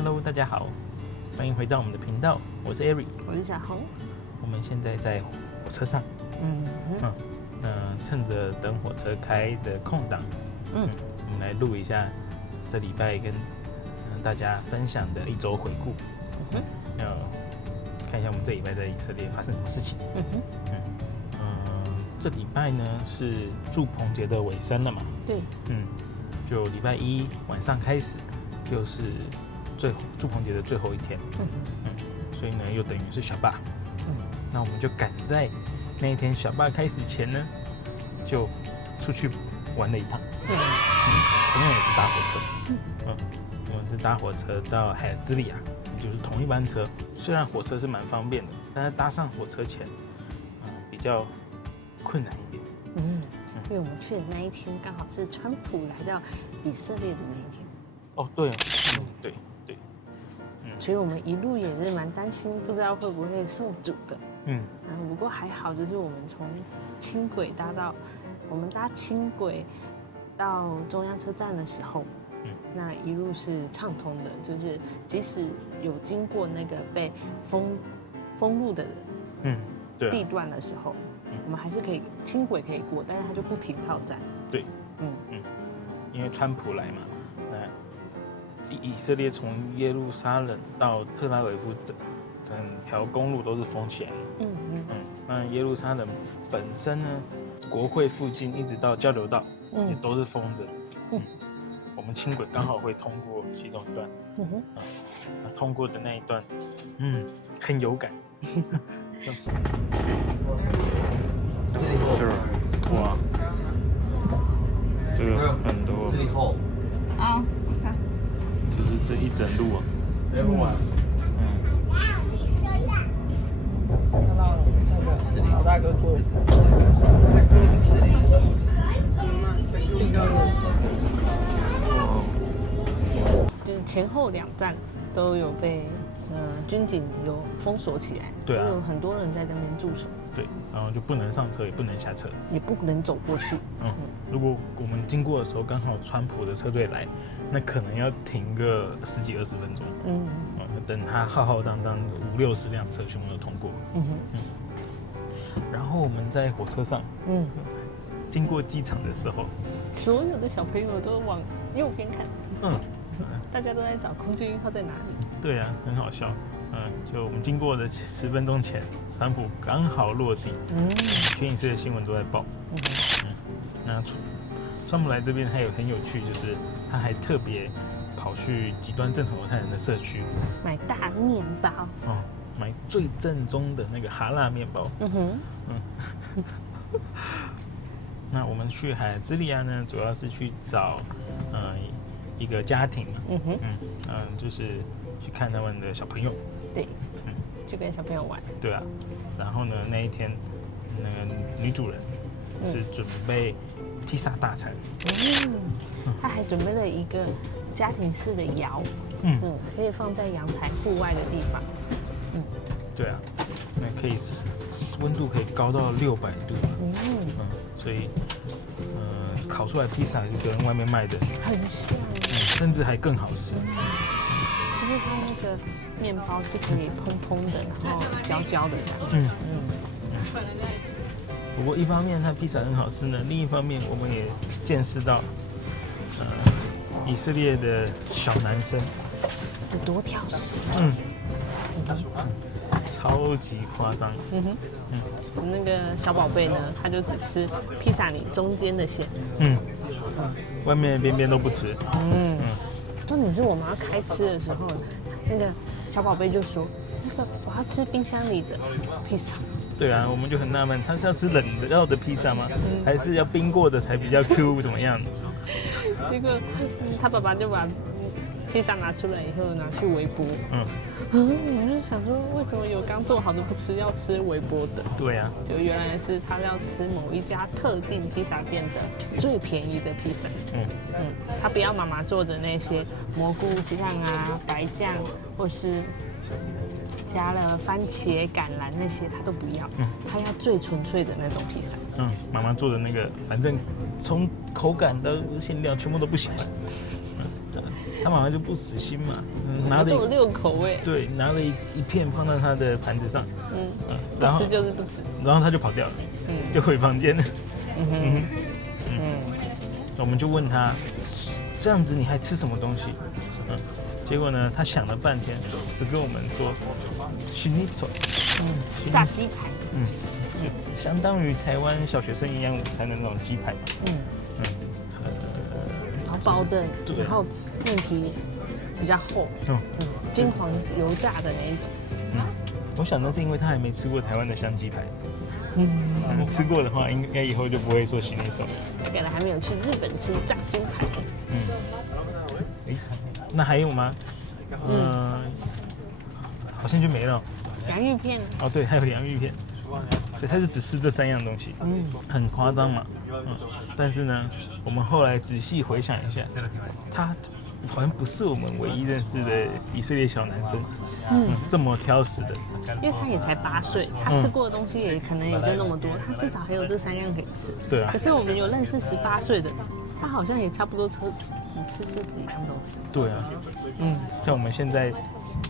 Hello， 大家好，欢迎回到我们的频道，我是 Eric， 我是小红。我们现在在火车上，趁着等火车开的空档，我们来录一下这礼拜跟大家分享的一周回顾，要看一下我们这礼拜在以色列发生什么事情。这礼拜呢是住棚节的尾声了嘛？对，就礼拜一晚上开始，又是住棚节的最后一天，所以呢又等于是小霸，那我们就赶在那一天小霸开始前呢，就出去玩了一趟，同样也是搭火车，我们是搭火车到海尔兹里亚，就是同一班车，虽然火车是蛮方便的，但是搭上火车前，比较困难一点，因为我们去的那一天刚好是川普来到以色列的那一天。哦，对，对，所以我们一路也是蛮担心，不知道会不会受阻的。不过还好，就是我们从轻轨我们搭轻轨到中央车站的时候，那一路是畅通的，就是即使有经过那个被封路的地段的时候，我们还是可以轻轨可以过，但是它就不停靠站。对，因为川普来嘛，那以色列从耶路撒冷到特拉维夫整条公路都是封起来的。那耶路撒冷本身呢，国会附近一直到交流道也都是封着。我们轻轨刚好会通过其中一段，通过的那一段，很有感。哇，这个很多，就是这一整路啊。老大哥过，就是前后两站都有被军警有封锁起来，对啊，就有很多人在那边驻守。对，然后就不能上车，也不能下车，也不能走过去。如果我们经过的时候刚好川普的车队来，那可能要停个10几20分钟。等他浩浩荡荡50、60辆车全部都通过。然后我们在火车上，经过机场的时候，所有的小朋友都往右边看。大家都在找空军一号在哪里。对啊，很好笑。就我们经过的10分钟前，川普刚好落地，全以色列新闻都在报。那川普来这边还有很有趣，就是他还特别跑去极端正统犹太人的社区买大面包，买最正宗的那个哈辣面包。那我们去海尔兹利亚呢，主要是去找一个家庭嘛，就是去看他们的小朋友。对，去跟小朋友玩。对啊，然后呢，那一天那个女主人是准备披萨大餐。她还准备了一个家庭式的窑，可以放在阳台户外的地方。对啊，那可以温度可以高到600度。所以烤出来披萨就跟外面卖的很像，甚至还更好吃。就是它那个面包是可以蓬蓬的，然后焦焦的这样。不过一方面它披萨很好吃呢，另一方面我们也见识到，以色列的小男生有多挑食。超级夸张。那个小宝贝呢，他就只吃披萨里中间的馅。外面的边边都不吃。重点是我们要开吃的时候，那个小宝贝就说：“那个我要吃冰箱里的披萨。”对啊，我们就很纳闷，他是要吃冷的披萨吗？还是要冰过的才比较 Q 怎么样？结果他爸爸就把披萨拿出来以后拿去微波。我就想说，为什么有刚做好的不吃，要吃微波的？对啊，就原来是他要吃某一家特定披萨店的最便宜的披萨。他不要妈妈做的那些蘑菇酱啊、白酱，或是加了番茄、橄榄那些，他都不要。他要最纯粹的那种披萨。妈妈做的那个，反正从口感到馅料全部都不喜欢。他们好像就不死心嘛，拿了6口味，对，拿了一片放到他的盘子上，然后不吃就是不吃，然后他就跑掉了，就回房间了。我们就问他，这样子你还吃什么东西？结果呢，他想了半天，只跟我们说schnitzel，炸鸡排，就相当于台湾小学生营养午餐的那种鸡排嘛，薄薄的，然后面皮比较厚，金黄油炸的那一种。我想那是因为他还没吃过台湾的香鸡排。吃过的话，应该以后就不会说schnitzel。可能还没有去日本吃炸猪排。那还有吗？好像就没了。洋芋片哦，对，还有洋芋片，所以他就只吃这3样东西，很夸张嘛。但是呢，我们后来仔细回想一下，他好像不是我们唯一认识的以色列小男生，这么挑食的。因为他也才8岁，他吃过的东西也可能也就那么多，他至少还有这3样可以吃。对啊。可是我们有认识18岁的，他好像也差不多只吃这几样东西。对啊。像我们现在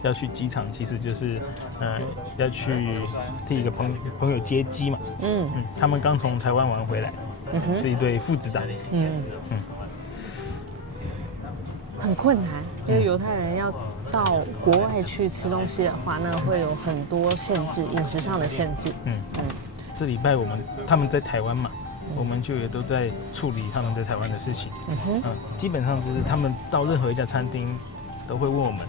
要去机场，其实就是要去替一个朋友接机嘛。他们刚从台湾玩回来，是一对父子档。很困难，因为犹太人要到国外去吃东西的话，那会有很多限制，饮食上的限制。这礼拜他们在台湾嘛，我们就也都在处理他们在台湾的事情。基本上就是他们到任何一家餐厅都会问我们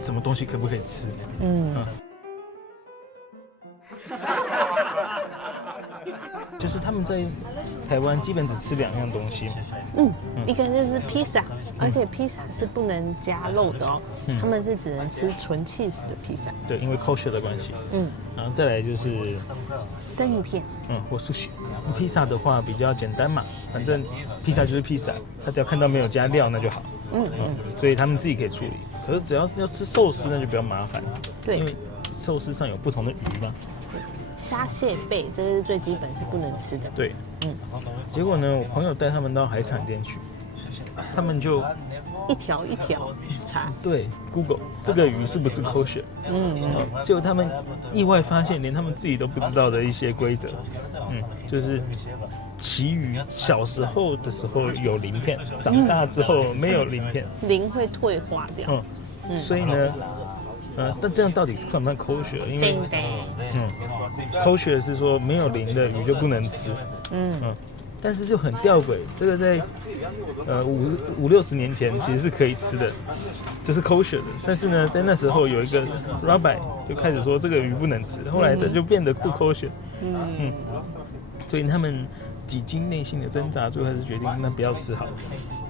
什么东西可不可以吃。就是他们在台湾基本只吃2样东西。一个就是披萨，而且披萨是不能加肉的哦，他们是只能吃纯起司的披萨。对，因为 kosher 的关系。然后再来就是生鱼片，或 sushi。披萨的话比较简单嘛，反正披萨就是披萨，他只要看到没有加料那就好。所以他们自己可以处理。可是只要是要吃寿司，那就比较麻烦。对，因为寿司上有不同的鱼嘛。虾蟹贝这是最基本是不能吃的。对，结果呢，我朋友带他们到海产店去，他们就一条一条查。对 ，Google 这个鱼是不是 kosher？结果他们意外发现，连他们自己都不知道的一些规则。就是旗鱼小时候的时候有鳞片，长大之后没有鳞片，鳞会退化掉。所以呢。但这样到底是算不算 kosher？ 因为kosher 是说没有鳞的鱼就不能吃。但是就很吊诡，这个在50-60年前其实是可以吃的，就是 kosher 的。但是呢，在那时候有一个 rabbi 就开始说这个鱼不能吃，后来它就变得不 kosher。所以他们几经内心的挣扎，最后还是决定那不要吃好了。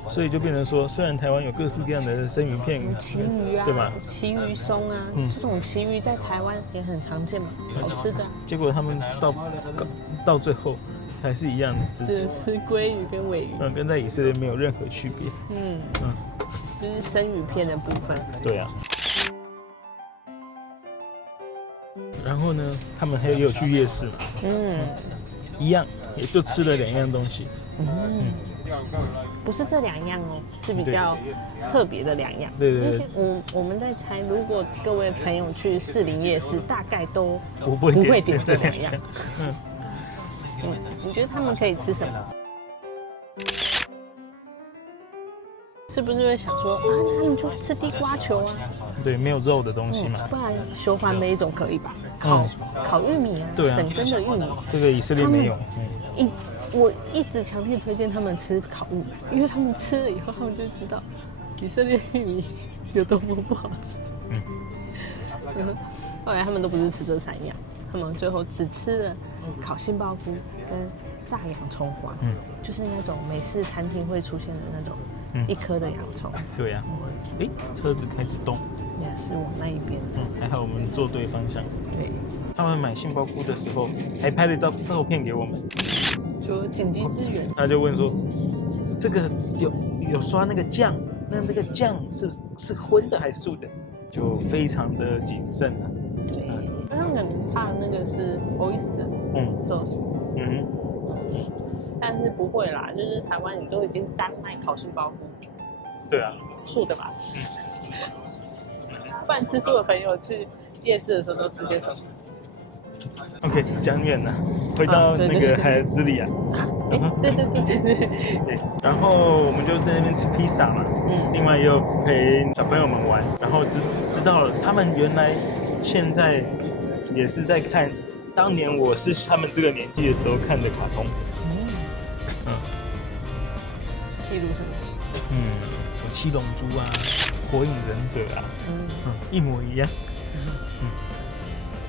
所以就变成说，虽然台湾有各式各样的生鱼片、旗鱼啊，对吧？旗鱼松啊，这种旗鱼在台湾也很常见嘛，好吃的。结果他们到最后还是一样，只吃鲑鱼跟鲔鱼，跟在以色列没有任何区别。就是生鱼片的部分。对啊。然后呢，他们也有去夜市嘛，一样，也就吃了2样东西。不是这2样哦，是比较特别的2样。对。我们在猜，如果各位朋友去士林夜市，大概都不会点这2样。你觉得他们可以吃什么？是不是会想说啊，那你就吃地瓜球啊？对，没有肉的东西嘛。不然修环的一种可以吧？烤玉米啊，整根的玉米。这个以色列没有。我一直强烈推荐他们吃烤玉米，因为他们吃了以后，他们就知道以色列玉米有多么不好吃。后来他们都不是吃这3样，他们最后只吃了烤杏鲍菇跟炸洋葱花，就是那种美式餐厅会出现的那种1颗的洋葱。对呀。车子开始动，也是往那一边。还好我们坐对方向。对。他们买杏鲍菇的时候还拍了照片给我们。就紧急支援，他就问说：“这个有刷那个酱，那这个酱是荤的还是素的？”就非常的谨慎啊。对，他们怕那个是 oyster sauce，但是不会啦，就是台湾你都已经单卖烤杏鲍菇。对啊，素的吧。不然吃素的朋友去夜市的时候都吃些什么？ OK， 讲远了，回到那个海尔兹里啊。对。然后我们就在那边吃披萨嘛，另外又陪小朋友们玩，然后知道了他们原来现在也是在看当年我是他们这个年纪的时候看的卡通。例如什么？什么七龙珠啊，火影忍者啊，一模一样。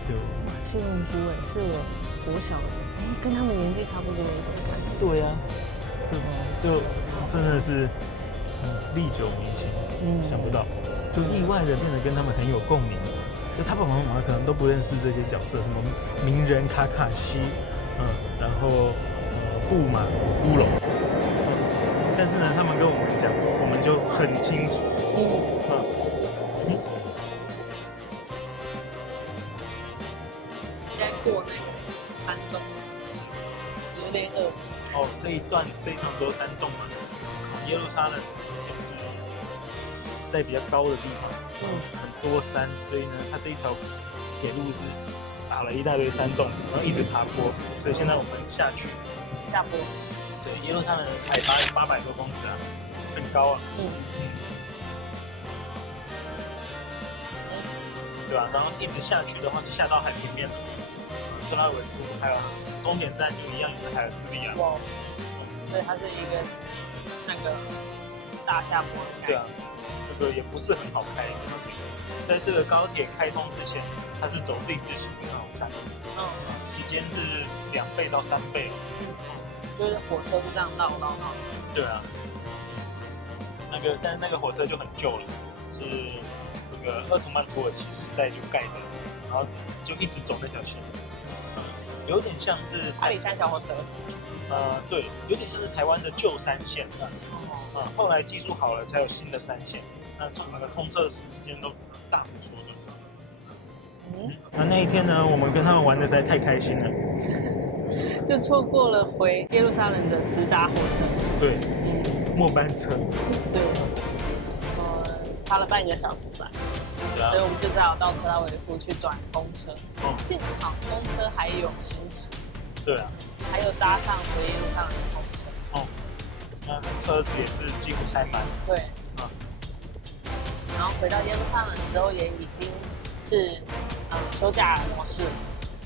就七龙珠是我国小的时候，跟他们年纪差不多的时候看。对啊，就真的是历久弥新，想不到，就意外的变得跟他们很有共鸣。就他爸爸妈妈可能都不认识这些角色，什么鸣人卡卡西，然后布马乌龙，但是呢，他们跟我们讲，我们就很清楚。现在过那个山洞，有点饿。这一段非常多山洞嘛，耶路撒冷就是在比较高的地方，很多山，所以呢，它这一条铁路是打了一大堆山洞，然后一直爬坡，所以现在我们下坡。对，耶路撒冷海拔有800多公尺啊，很高啊。对吧？然后一直下去的话是下到海平面的，特拉维夫还有终点站就一样有海尔兹里啊。所以它是一个那个大下坡的概念。对啊，这个也不是很好开。在这个高铁开通之前，它是走 Z 字形的那种山，时间是2倍到3倍。就是火车是这样绕。对啊，但是那个火车就很旧了，是那个鄂图曼土耳其时代就盖的，然后就一直走那条线，有点像是阿里山小火车。对，有点像是台湾的旧山线，后来技术好了才有新的山线，那是我们的通车的时间都大幅缩短。那一天呢，我们跟他们玩的实在太开心了。就错过了回耶路撒冷的直达火车。对，末班车。对，差了半个小时吧。所以我们就只好到特拉维夫去转公车。幸好公车还有行驶。对啊。还有搭上回耶路撒冷的公车。那车子也是几乎塞满。对。然后回到耶路撒冷的时候，也已经是休假模式。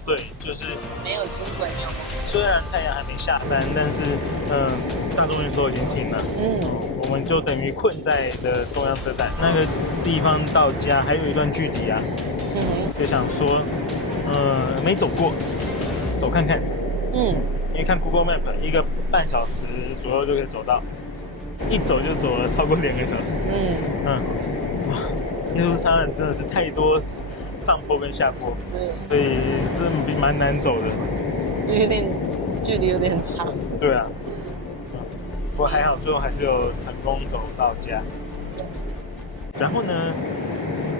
对，就是没有轻轨，没有公车。虽然太阳还没下山，但是大众运输已经停了。我们就等于困在的中央车站那个地方到家还有一段距离啊。就想说，没走过，走看看。因为看 Google Map 1个半小时左右就可以走到，一走就走了超过2个小时。哇，耶路撒冷真的是太多上坡跟下坡，所以这蛮难走的，距离有点长。对啊，不过还好，最后还是有成功走到家。然后呢，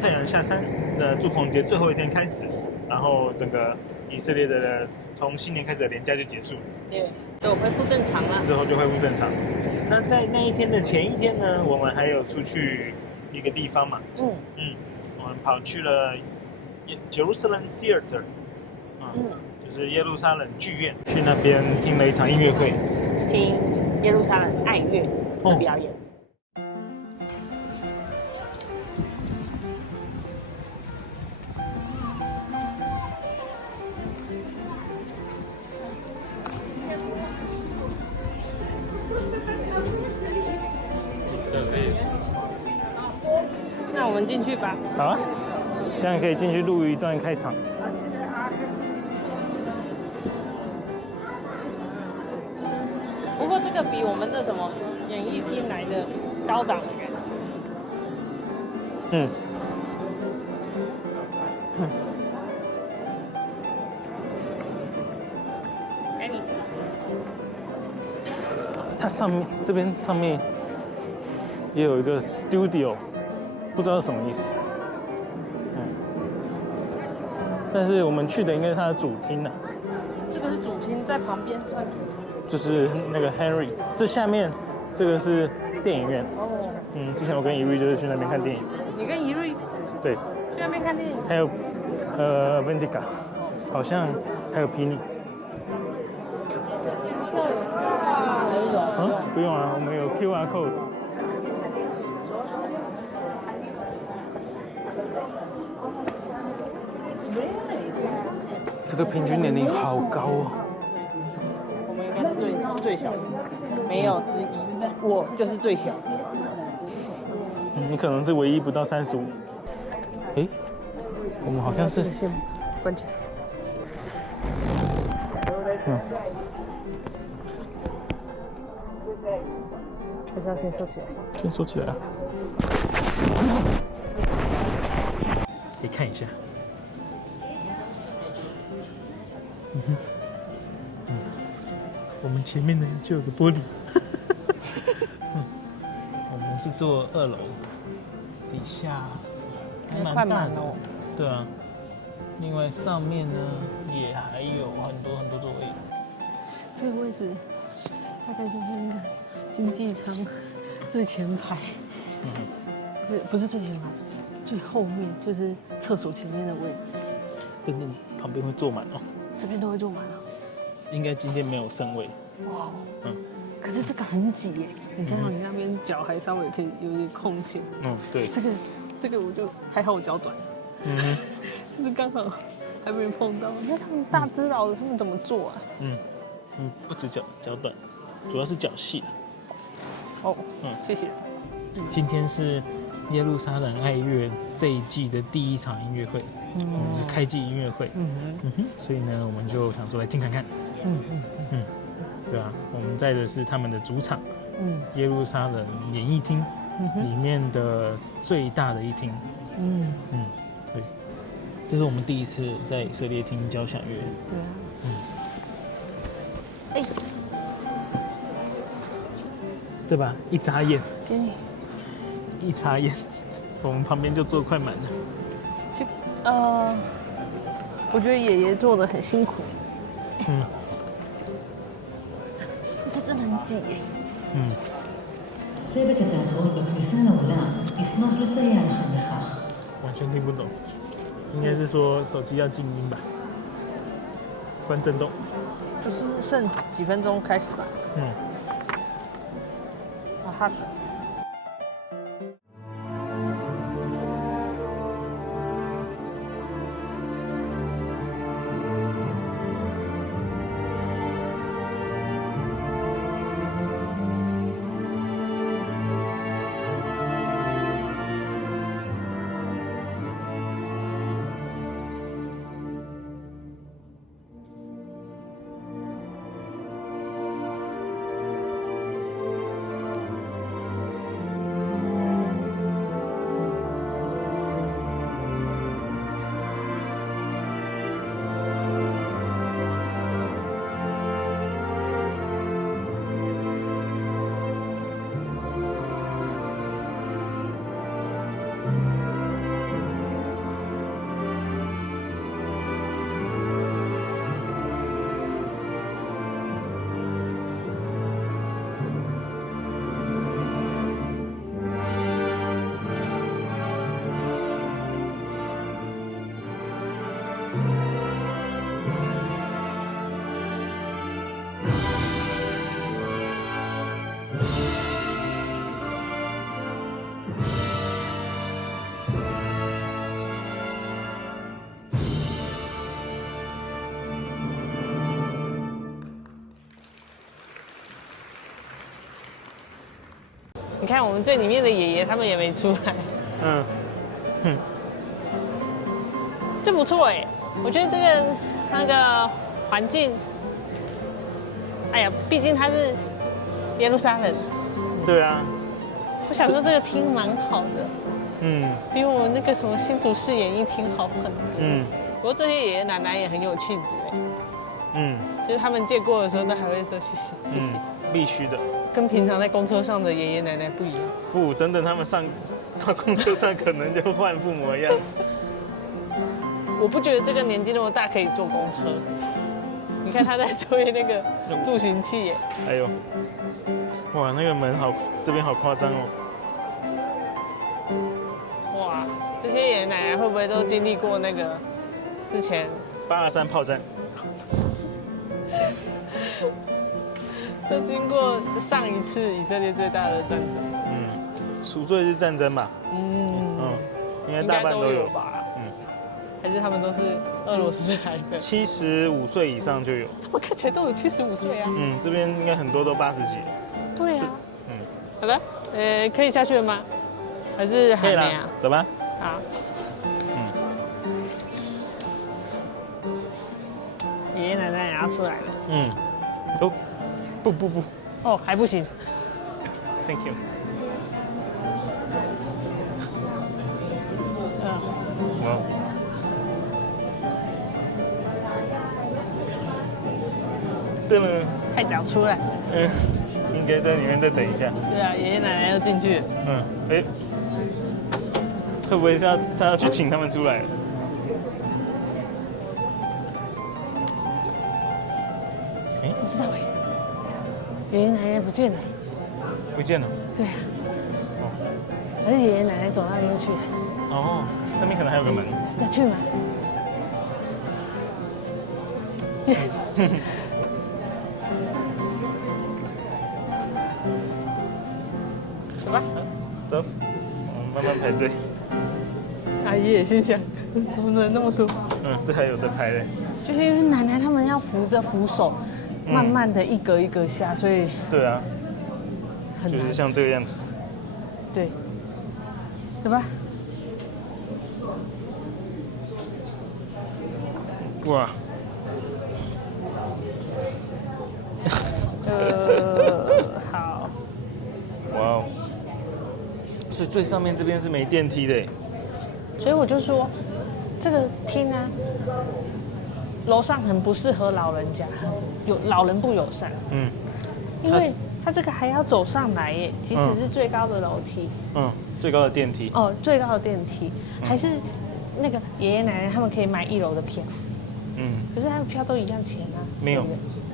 太阳下山的祝棚节最后一天开始，然后整个以色列的从新年开始的连假就结束了，对，就恢复正常了。之后就恢复正常。那在那一天的前一天呢，我们还有出去一个地方嘛，我们跑去了Jerusalem Theater， 就是耶路撒冷剧院，去那边听了一场音乐会，听耶路撒冷爱乐的表演。那我们进去吧。好啊，这样可以进去录一段开场。不过这个比我们的什么演艺厅来的高档的感觉。它这边上面也有一个 studio， 不知道是什么意思。但是我们去的应该是它的主厅啊。这个是主厅，在旁边算。就是那个 Henry， 这下面这个是电影院。之前我跟怡瑞就是去那边看电影。你跟怡瑞？对。去那边看电影？还有Ventica， 好像还有皮尼。不用啊，我们有 QR code。这个平均年龄好高哦。我们应该是最小的，没有之一。我就是最小。你可能是唯一不到35。哎，我们好像是。先关起来。还是要先收起来。先收起来啊。可以看一下。我们前面呢就有个玻璃。我们是坐2楼，底下还蛮大的哦。对啊，另外上面呢也还有很多座位。这个位置大概就是那个经济舱最前排，不是最前排，最后面就是厕所前面的位置。等等，旁边会坐满哦。这边都会坐满啊。应该今天没有剩位。哇，可是这个很挤耶，你看到你那边脚还稍微可以有点空间。对。这个我就还好，我脚短。就是刚好还没碰到。你看他们大只佬的，他们怎么做啊？不止脚短，主要是脚细。谢谢。今天是耶路撒冷爱乐这一季的第1场音乐会，开季音乐会。所以呢，我们就想说来听看看。对啊，我们在的是他们的主场，耶路撒冷演艺厅里面的最大的一厅。对，这是我们第一次在以色列听交响乐。对啊。对吧？一眨眼，一眨眼，我们旁边就坐快满了。我觉得爷爷做的很辛苦。这真的很挤耶。完全听不懂，应该是说手机要静音吧，关震动。就是剩几分钟开始吧。好的。你看我们最里面的爷爷他们也没出来。这不错哎，我觉得这个那个环境，哎呀，毕竟它是耶路撒冷。对啊。我想说这个厅蛮好的。比我那个什么新竹市演艺厅好很多。不过这些爷爷奶奶也很有气质哎。就是他们借过的时候都还会说谢谢谢谢。必须的。跟平常在公车上的爷爷奶奶不一样。不，等等他们上到公车上，可能就换副模样。我不觉得这个年纪那么大可以坐公车。你看他在推那个助行器耶。哎呦，哇，那个门好，这边好夸张哦。哇，这些爷爷奶奶会不会都经历过那个之前823炮战？都经过上一次以色列最大的战争？赎罪日战争吧？应该大半都有吧？还是他们都是俄罗斯来的？75岁以上就有。他们看起来都有75岁啊。这边应该很多都80几。对啊。好的，可以下去了吗？还是还没啊？走吧。好。爷爷奶奶也要出来了。哦，不。哦，还不行。Thank you。对了，太早出来。应该在里面再等一下。对啊，爷爷奶奶要进去。会不会是他要去请他们出来？不知道哎。爷爷奶奶不见了。不见了。对啊。还是爷爷奶奶走那边去。哦，那边可能还有个门。要去吗？走吧，走，我们慢慢排队。阿姨也心想，怎么人那么多？这还有在排嘞。就是因为奶奶他们要扶着扶手，慢慢的一格一格下，所以对啊，就是像这个样子。对，走吧。哇。好。哇哦。所以最上面这边是没电梯的。所以我就说，这个厅啊，楼上很不适合老人家，有老人不友善。因为他这个还要走上来耶，即使是最高的楼梯。最高的电梯。最高的电梯，还是那个爷爷奶奶他们可以买1楼的票。可是他们票都一样钱啊？没有，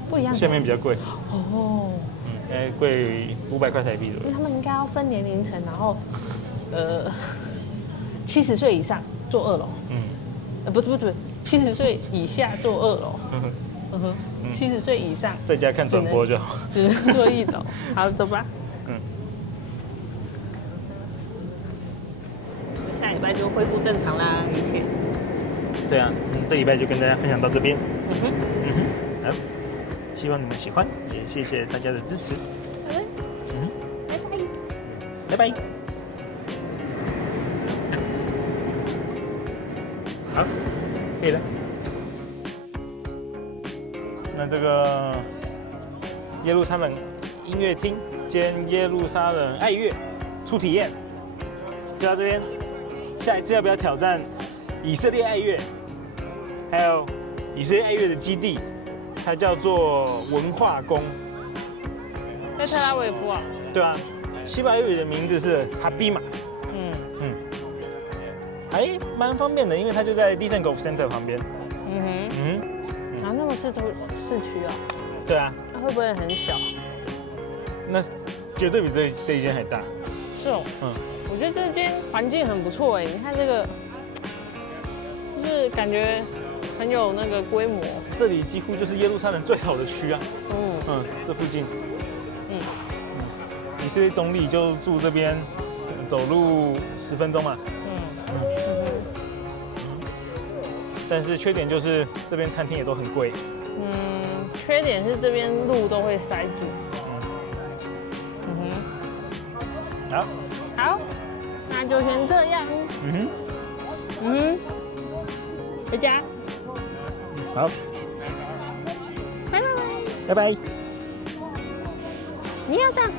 不一样。下面比较贵。哦。贵500块台币左右。因为他们应该要分年龄层，然后，70岁以上坐2楼。不对，70岁以下坐2楼。70岁以上在家看转播就好。只能坐1楼。好，走吧。下礼拜就恢复正常啦，一切。对啊，这礼拜就跟大家分享到这边。好，希望你们喜欢，也谢谢大家的支持。好的。拜拜。好，可以了。那这个耶路撒冷音乐厅兼耶路撒冷爱乐初体验就到这边。下一次要不要挑战以色列爱乐？还有以色列爱乐的基地，它叫做文化宫，在特拉维夫啊。对啊，希伯来语的名字是哈比马。还蛮方便的，因为它就在 Dizengoff Center 旁边。那么市区啊？对啊。那会不会很小？那绝对比这一间还大。是哦。我觉得这间环境很不错哎，你看这个，就是感觉很有那个规模。这里几乎就是耶路撒冷最好的区啊。这附近。以色列总理就住这边，走路10分钟嘛。但是缺点就是这边餐厅也都很贵。缺点是这边路都会塞住。好，那就先这样。回家。好。拜拜。拜拜。你要这样。